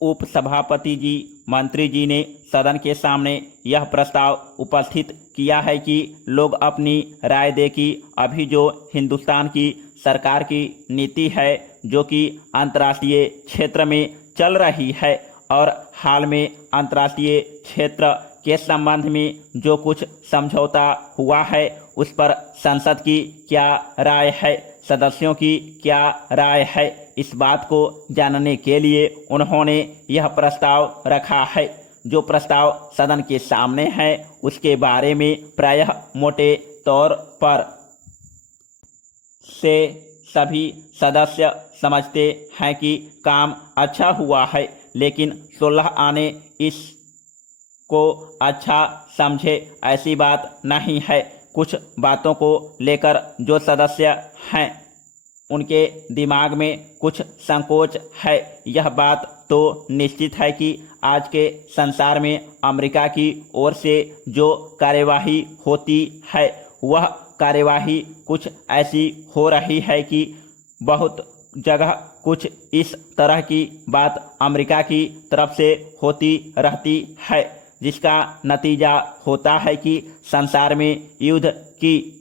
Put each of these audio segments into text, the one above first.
उपसभापति जी, मंत्री जी ने सदन के सामने यह प्रस्ताव उपस्थित किया है कि लोग अपनी राय दें कि अभी जो हिंदुस्तान की सरकार की नीति है, जो कि अंतर्राष्ट्रीय क्षेत्र में चल रही है और हाल में अंतर्राष्ट्रीय क्षेत्र के संबंध में जो कुछ समझौता हुआ है, उस पर संसद की क्या राय है, सदस्यों की क्या राय है। इस बात को जानने के लिए उन्होंने यह प्रस्ताव रखा है। जो प्रस्ताव सदन के सामने है, उसके बारे में प्रायः मोटे तौर पर से सभी सदस्य समझते हैं कि काम अच्छा हुआ है, लेकिन 16 आने इसको अच्छा समझे ऐसी बात नहीं है। कुछ बातों को लेकर जो सदस्य हैं, उनके दिमाग में कुछ संकोच है। यह बात तो निश्चित है कि आज के संसार में अमेरिका की ओर से जो कार्यवाही होती है, वह कार्यवाही कुछ ऐसी हो रही है कि बहुत जगह कुछ इस तरह की बात अमेरिका की तरफ से होती रहती है, जिसका नतीजा होता है कि संसार में युद्ध की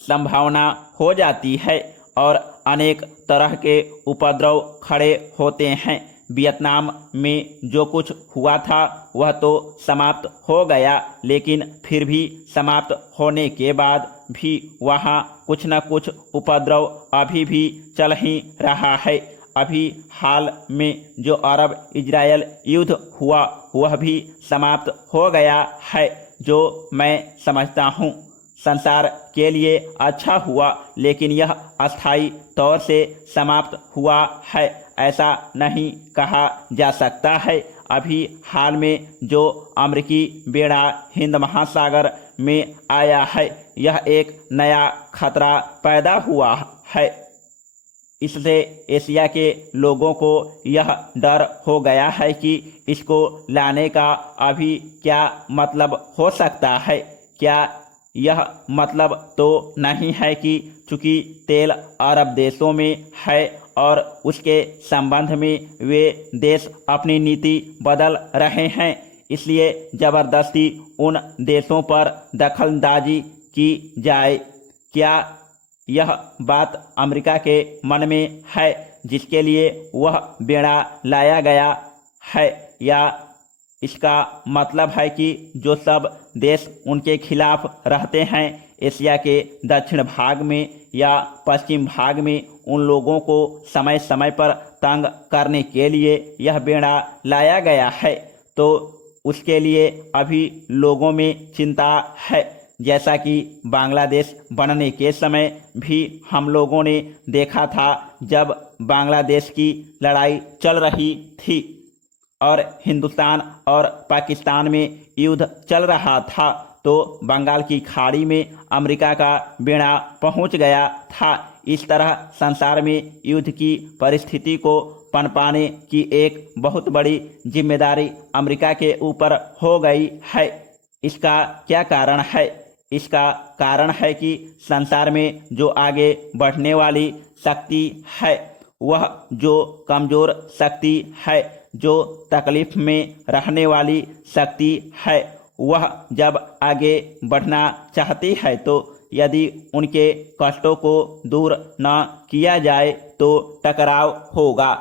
संभावना हो जाती है और अनेक तरह के उपद्रव खड़े होते हैं। वियतनाम में जो कुछ हुआ था वह तो समाप्त हो गया, लेकिन फिर भी समाप्त होने के बाद भी वहाँ कुछ न कुछ उपद्रव अभी भी चल ही रहा है। अभी हाल में जो अरब इजराइल युद्ध हुआ, वह भी समाप्त हो गया है, जो मैं समझता हूँ संसार के लिए अच्छा हुआ, लेकिन यह अस्थायी तौर से समाप्त हुआ है ऐसा नहीं कहा जा सकता है। अभी हाल में जो अमेरिकी बेड़ा हिंद महासागर में आया है, यह एक नया खतरा पैदा हुआ है। इससे एशिया के लोगों को यह डर हो गया है कि इसको लाने का अभी क्या मतलब हो सकता है। क्या यह मतलब तो नहीं है कि चूंकि तेल अरब देशों में है और उसके संबंध में वे देश अपनी नीति बदल रहे हैं, इसलिए ज़बरदस्ती उन देशों पर दखलंदाजी की जाए। क्या यह बात अमेरिका के मन में है जिसके लिए वह बेड़ा लाया गया है, या इसका मतलब है कि जो सब देश उनके खिलाफ रहते हैं, एशिया के दक्षिण भाग में या पश्चिम भाग में, उन लोगों को समय समय पर तंग करने के लिए यह बेड़ा लाया गया है, तो उसके लिए अभी लोगों में चिंता है। जैसा कि बांग्लादेश बनने के समय भी हम लोगों ने देखा था, जब बांग्लादेश की लड़ाई चल रही थी और हिंदुस्तान और पाकिस्तान में युद्ध चल रहा था, तो बंगाल की खाड़ी में अमेरिका का बेड़ा पहुंच गया था। इस तरह संसार में युद्ध की परिस्थिति को पनपाने की एक बहुत बड़ी जिम्मेदारी अमेरिका के ऊपर हो गई है। इसका क्या कारण है? इसका कारण है कि संसार में जो आगे बढ़ने वाली शक्ति है, वह जो कमज़ोर शक्ति है, जो तकलीफ में रहने वाली शक्ति है, वह जब आगे बढ़ना चाहती है, तो यदि उनके कष्टों को दूर न किया जाए तो टकराव होगा।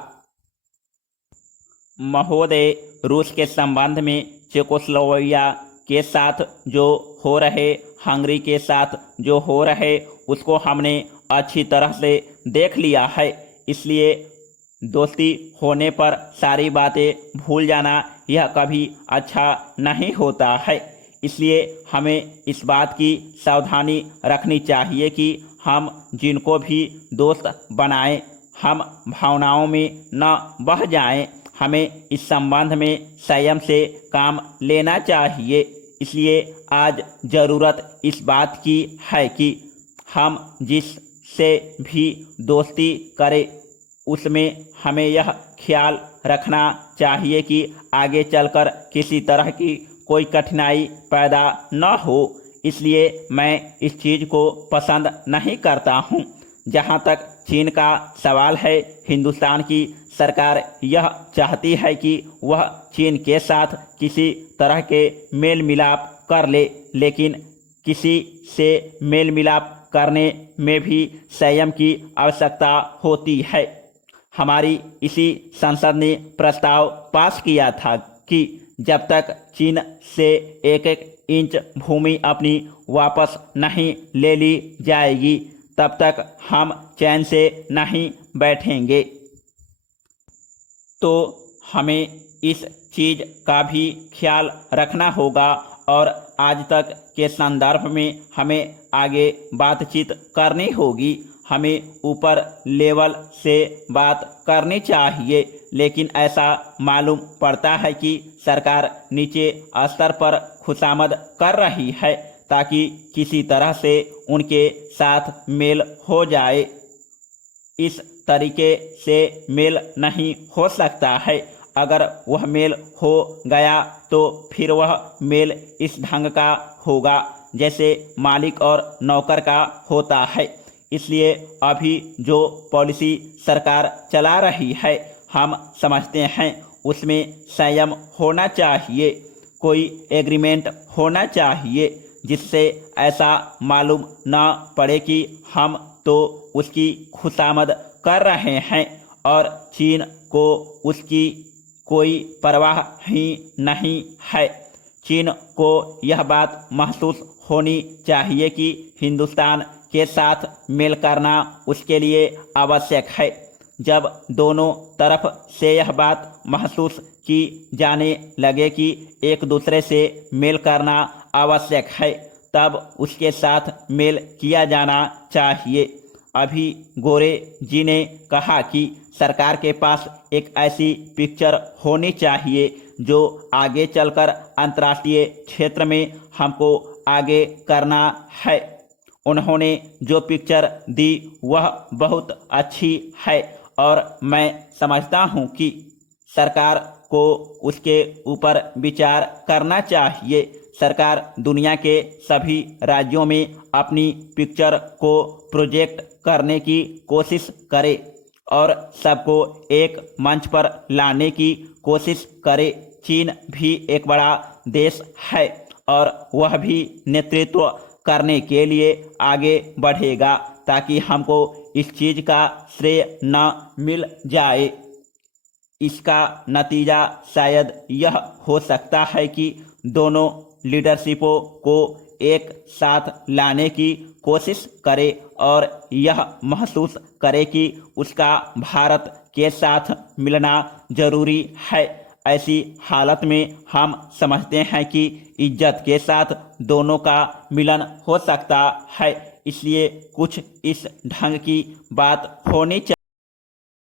महोदय, रूस के संबंध में चेकोस्लोवाकिया के साथ जो हो रहे, हंगरी के साथ जो हो रहे, उसको हमने अच्छी तरह से देख लिया है। इसलिए दोस्ती होने पर सारी बातें भूल जाना यह कभी अच्छा नहीं होता है। इसलिए हमें इस बात की सावधानी रखनी चाहिए कि हम जिनको भी दोस्त बनाएं, हम भावनाओं में न बह जाएं। हमें इस संबंध में संयम से काम लेना चाहिए। इसलिए आज ज़रूरत इस बात की है कि हम जिससे भी दोस्ती करें, उसमें हमें यह ख्याल रखना चाहिए कि आगे चलकर किसी तरह की कोई कठिनाई पैदा न हो। इसलिए मैं इस चीज़ को पसंद नहीं करता हूँ। जहाँ तक चीन का सवाल है, हिंदुस्तान की सरकार यह चाहती है कि वह चीन के साथ किसी तरह के मेल मिलाप कर ले, लेकिन किसी से मेल मिलाप करने में भी संयम की आवश्यकता होती है। हमारी इसी संसद ने प्रस्ताव पास किया था कि जब तक चीन से एक एक इंच भूमि अपनी वापस नहीं ले ली जाएगी, तब तक हम चैन से नहीं बैठेंगे। तो हमें इस चीज़ का भी ख्याल रखना होगा और आज तक के संदर्भ में हमें आगे बातचीत करनी होगी। हमें ऊपर लेवल से बात करनी चाहिए, लेकिन ऐसा मालूम पड़ता है कि सरकार नीचे स्तर पर खुशामद कर रही है ताकि किसी तरह से उनके साथ मेल हो जाए। इस तरीके से मेल नहीं हो सकता है। अगर वह मेल हो गया तो फिर वह मेल इस ढंग का होगा जैसे मालिक और नौकर का होता है। इसलिए अभी जो पॉलिसी सरकार चला रही है, हम समझते हैं उसमें संयम होना चाहिए, कोई एग्रीमेंट होना चाहिए जिससे ऐसा मालूम न पड़े कि हम तो उसकी खुशामद कर रहे हैं और चीन को उसकी कोई परवाह ही नहीं है। चीन को यह बात महसूस होनी चाहिए कि हिंदुस्तान के साथ मेल करना उसके लिए आवश्यक है। जब दोनों तरफ से यह बात महसूस की जाने लगे कि एक दूसरे से मेल करना आवश्यक है, तब उसके साथ मेल किया जाना चाहिए। अभी गोरे जी ने कहा कि सरकार के पास एक ऐसी पिक्चर होनी चाहिए जो आगे चलकर अंतर्राष्ट्रीय क्षेत्र में हमको आगे करना है। उन्होंने जो पिक्चर दी वह बहुत अच्छी है और मैं समझता हूँ कि सरकार को उसके ऊपर विचार करना चाहिए। सरकार दुनिया के सभी राज्यों में अपनी पिक्चर को प्रोजेक्ट करने की कोशिश करे और सबको एक मंच पर लाने की कोशिश करे। चीन भी एक बड़ा देश है और वह भी नेतृत्व करने के लिए आगे बढ़ेगा ताकि हमको इस चीज़ का श्रेय न मिल जाए। इसका नतीजा शायद यह हो सकता है कि दोनों लीडरशिपों को एक साथ लाने की कोशिश करे और यह महसूस करे कि उसका भारत के साथ मिलना जरूरी है। ऐसी हालत में हम समझते हैं कि इज्जत के साथ दोनों का मिलन हो सकता है। इसलिए कुछ इस ढंग की बात होनी चाहिए।